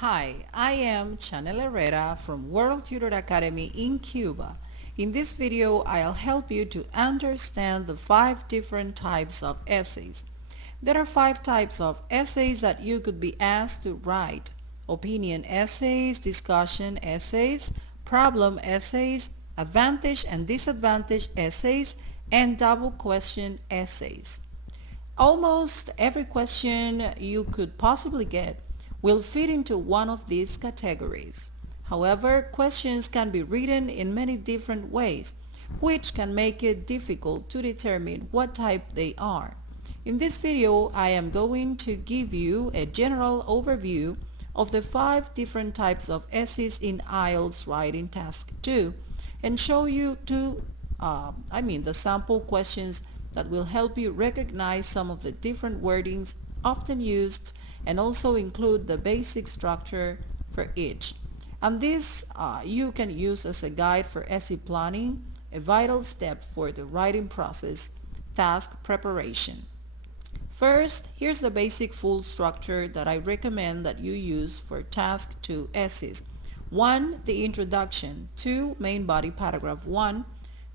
Hi, I am Chanel Herrera from World Tutor Academy in Cuba. In this video, I'll help you to understand the 5 different types of essays. There are 5 types of essays that you could be asked to write: opinion essays, discussion essays, problem essays, advantage and disadvantage essays, and double question essays. Almost every question you could possibly get will fit into one of these categories. However, questions can be written in many different ways, which can make it difficult to determine what type they are. In this video, I am going to give you a general overview of the 5 different types of essays in IELTS Writing Task 2 and show you the sample questions that will help you recognize some of the different wordings often used and also include the basic structure for each. And this you can use as a guide for essay planning, a vital step for the writing process, task preparation. First, here's the basic full structure that I recommend that you use for task 2 essays. 1. The introduction. 2. Main body paragraph 1.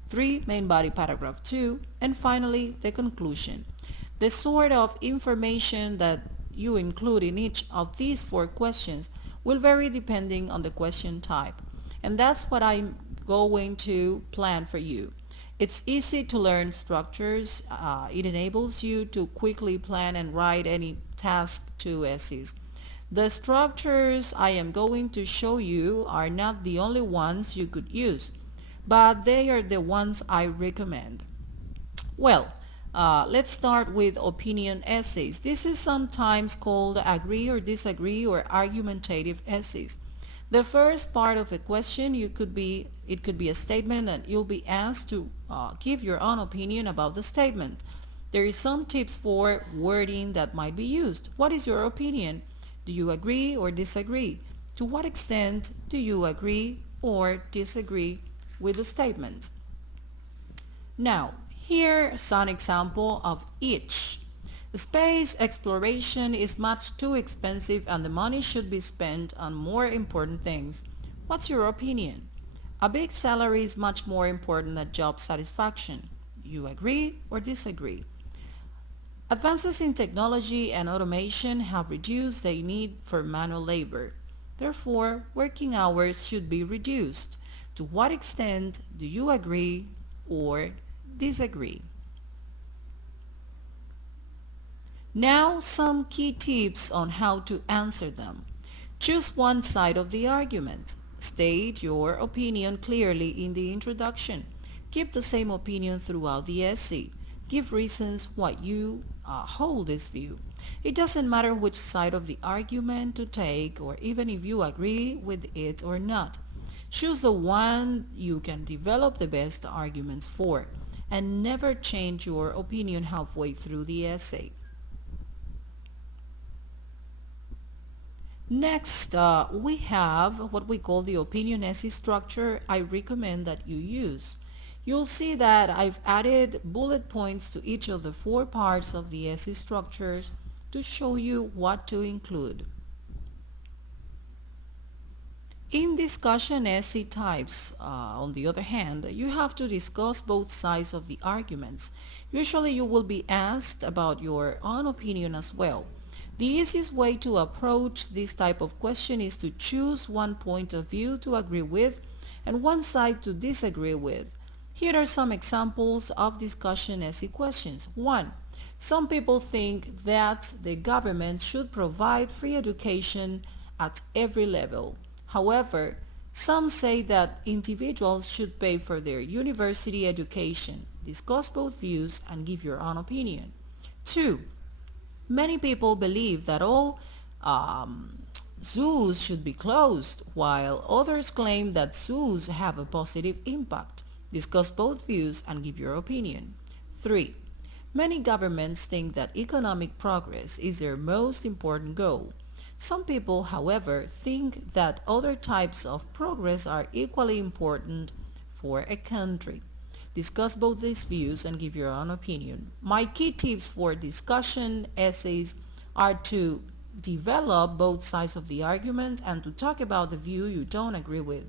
3. Main body paragraph 2. And finally, the conclusion. The sort of information that you include in each of these 4 questions will vary depending on the question type. And that's what I'm going to plan for you. It's easy to learn structures. It enables you to quickly plan and write any task 2 essays. The structures I am going to show you are not the only ones you could use, but they are the ones I recommend. Well, let's start with opinion essays. This is sometimes called agree or disagree or argumentative essays. The first part of a question, it could be a statement and you'll be asked to give your own opinion about the statement. There is some tips for wording that might be used. What is your opinion? Do you agree or disagree? To what extent do you agree or disagree with the statement? Now, here's an example of each. Space exploration is much too expensive and the money should be spent on more important things. What's your opinion? A big salary is much more important than job satisfaction. You agree or disagree? Advances in technology and automation have reduced the need for manual labor. Therefore, working hours should be reduced. To what extent do you agree or disagree? Now, some key tips on how to answer them. Choose one side of the argument. State your opinion clearly in the introduction. Keep the same opinion throughout the essay. Give reasons why you hold this view. It doesn't matter which side of the argument to take or even if you agree with it or not. Choose the one you can develop the best arguments for and never change your opinion halfway through the essay. Next, we have what we call the opinion essay structure I recommend that you use. You'll see that I've added bullet points to each of the 4 parts of the essay structures to show you what to include. In discussion essay types, on the other hand, you have to discuss both sides of the arguments. Usually you will be asked about your own opinion as well. The easiest way to approach this type of question is to choose one point of view to agree with and one side to disagree with. Here are some examples of discussion essay questions. 1. Some people think that the government should provide free education at every level. However, some say that individuals should pay for their university education. Discuss both views and give your own opinion. 2. Many people believe that all zoos should be closed, while others claim that zoos have a positive impact. Discuss both views and give your opinion. 3. Many governments think that economic progress is their most important goal. Some people, however, think that other types of progress are equally important for a country. Discuss both these views and give your own opinion. My key tips for discussion essays are to develop both sides of the argument and to talk about the view you don't agree with.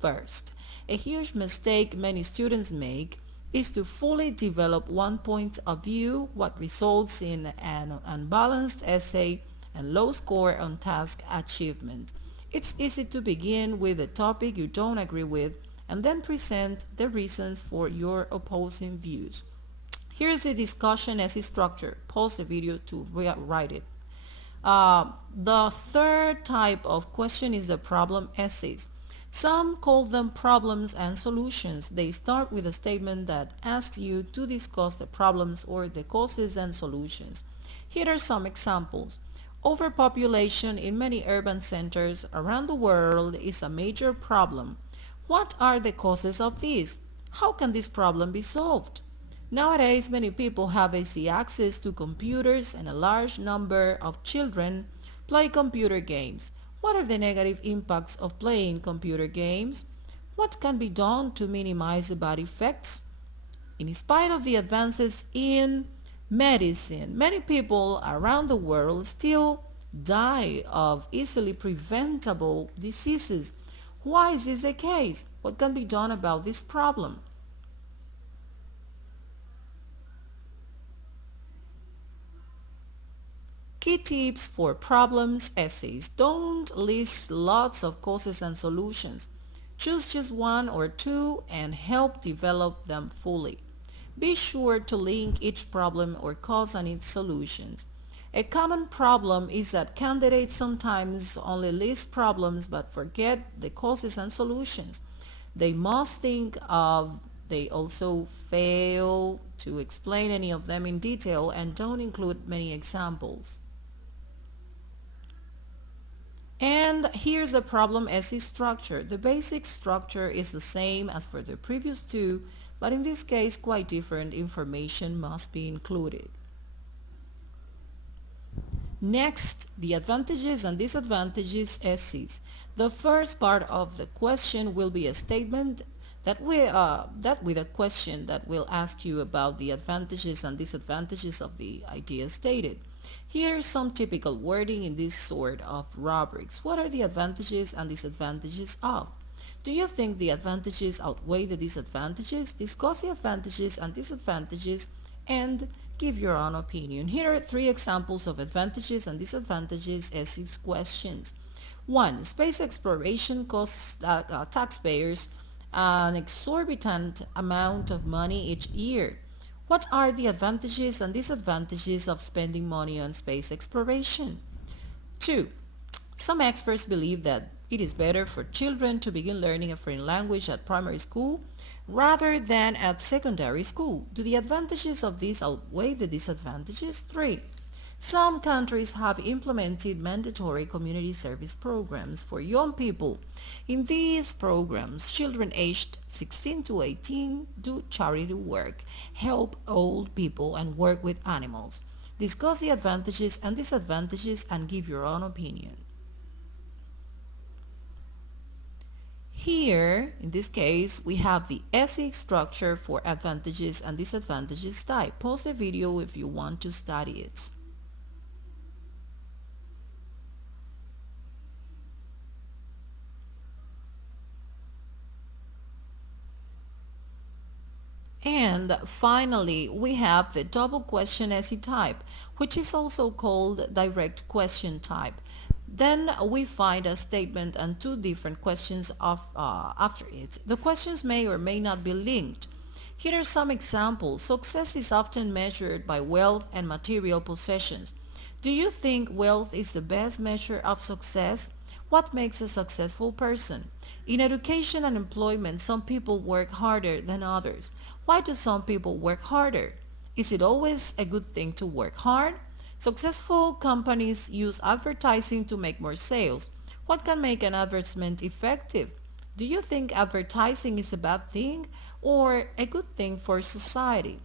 First, a huge mistake many students make is to fully develop one point of view, what results in an unbalanced essay and low score on task achievement. It's easy to begin with a topic you don't agree with and then present the reasons for your opposing views. Here's the discussion essay structure. Pause the video to write it. The third type of question is the problem essays. Some call them problems and solutions. They start with a statement that asks you to discuss the problems or the causes and solutions. Here are some examples. Overpopulation in many urban centers around the world is a major problem. What are the causes of this? How can this problem be solved? Nowadays, many people have easy access to computers and a large number of children play computer games. What are the negative impacts of playing computer games? What can be done to minimize the bad effects? In spite of the advances in medicine, many people around the world still die of easily preventable diseases. Why is this the case? What can be done about this problem? Key tips for problems essays. Don't list lots of causes and solutions. Choose just one or two and help develop them fully. Be sure to link each problem or cause and its solutions. A common problem is that candidates sometimes only list problems but forget the causes and solutions. They must think of They also fail to explain any of them in detail and don't include many examples. And here's the problem essay structure. The basic structure is the same as for the previous two, but in this case quite different information must be included. Next, the advantages and disadvantages essays. The first part of the question will be a statement that with a question that will ask you about the advantages and disadvantages of the idea stated. Here's some typical wording in this sort of rubrics. What are the advantages and disadvantages of? Do you think the advantages outweigh the disadvantages? Discuss the advantages and disadvantages and give your own opinion. Here are three examples of advantages and disadvantages essays questions. 1. Space exploration costs taxpayers an exorbitant amount of money each year. What are the advantages and disadvantages of spending money on space exploration? 2. Some experts believe that it is better for children to begin learning a foreign language at primary school rather than at secondary school. Do the advantages of this outweigh the disadvantages? 3. Some countries have implemented mandatory community service programs for young people. In these programs, children aged 16 to 18 do charity work, help old people, and work with animals. Discuss the advantages and disadvantages and give your own opinion. Here, in this case, we have the essay structure for advantages and disadvantages type. Pause the video if you want to study it. And finally, we have the double question essay type, which is also called direct question type. Then we find a statement and two different questions after it. The questions may or may not be linked. Here are some examples. Success is often measured by wealth and material possessions. Do you think wealth is the best measure of success? What makes a successful person? In education and employment, some people work harder than others. Why do some people work harder? Is it always a good thing to work hard? Successful companies use advertising to make more sales. What can make an advertisement effective? Do you think advertising is a bad thing or a good thing for society?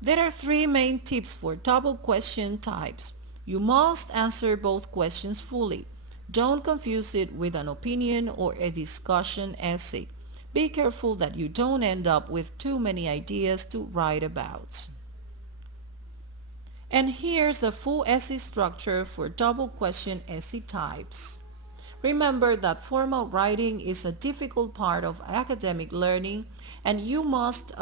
There are three main tips for double question types. You must answer both questions fully. Don't confuse it with an opinion or a discussion essay. Be careful that you don't end up with too many ideas to write about. And here's the full essay structure for double question essay types. Remember that formal writing is a difficult part of academic learning, and you must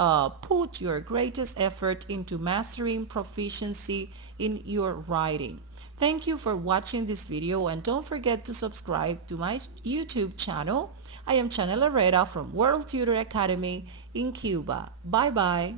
put your greatest effort into mastering proficiency in your writing. Thank you for watching this video, and don't forget to subscribe to my YouTube channel. I am Chanel Herrera from World Tutor Academy in Cuba. Bye bye.